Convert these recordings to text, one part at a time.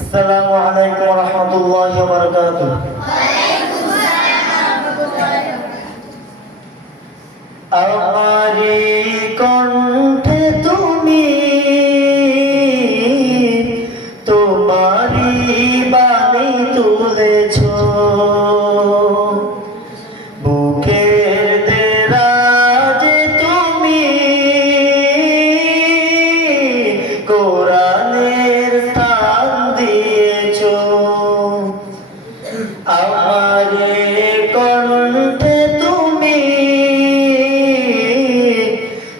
আসসালামু আলাইকুম ওয়া রাহমাতুল্লাহি ওয়া বারাকাতুহু আমারি কণ্ঠে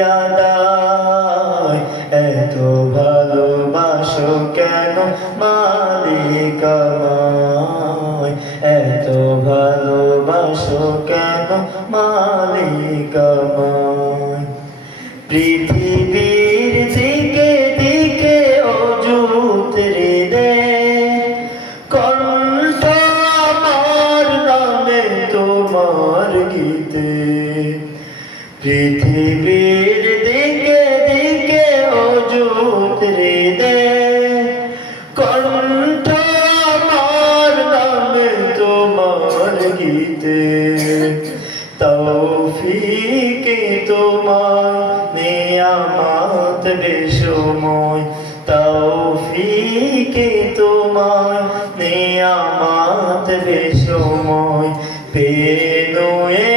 দায় এত ভালোবাসো কেন মালিক আমায়? পৃথিবীর দিকে দিকে অযুত তোমার গীতে। তৌফিকে তোমার নিয়ামত বেসময় তৌফিকে তোমার নিয়ামত বেসময় পেনুয়ে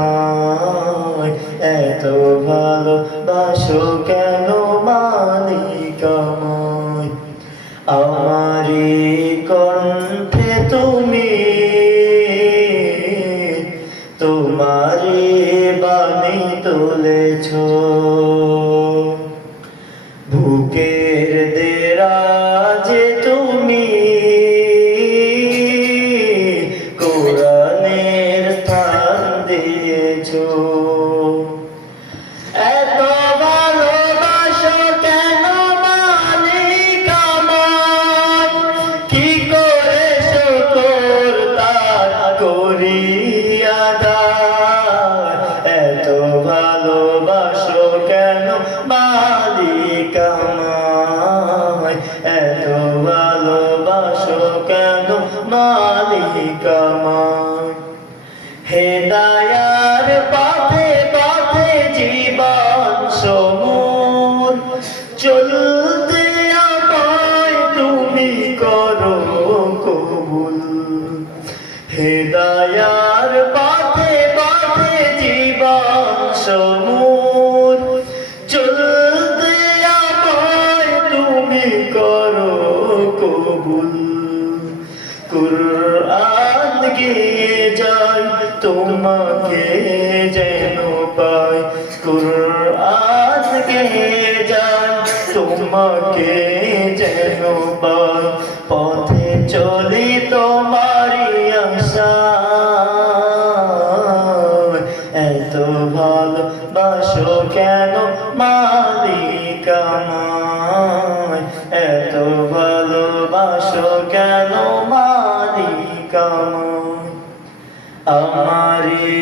আমায় এত ভালো বাসো কেন? দিয়েছ এত ভালোবাসো কেন মালিক কি করে এত ভালোবাসো কেন এত ভালোবাসো কেন যাই তোমাকে যেন পাই। কুরআন গিয়ে যাই তোমাকে যেন পাই। পথে চলি তোমারি আশা। এত ভালো বাসো কেন মালিক আমায়? এত ভালোবাসো কেন মালিক আমায়? আমারে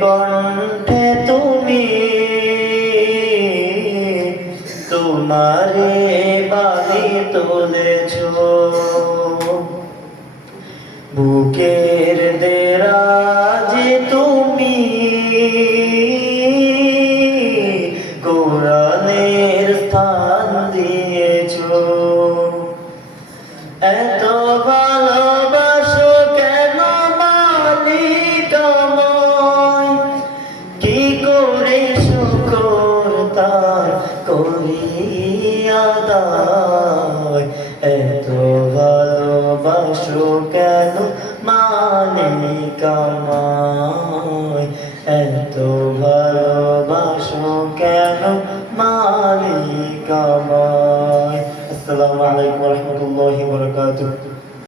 কণ্ঠে তুমি তোমারে বালি তুলেছ। বুকের দায় এত ভালোবাসো কেন? মালিক আমায় ভালোবাসো কেন? মালিক আমায় আসসালামু আলাইকুম রহমতুল্লাহি বরকাতুহ।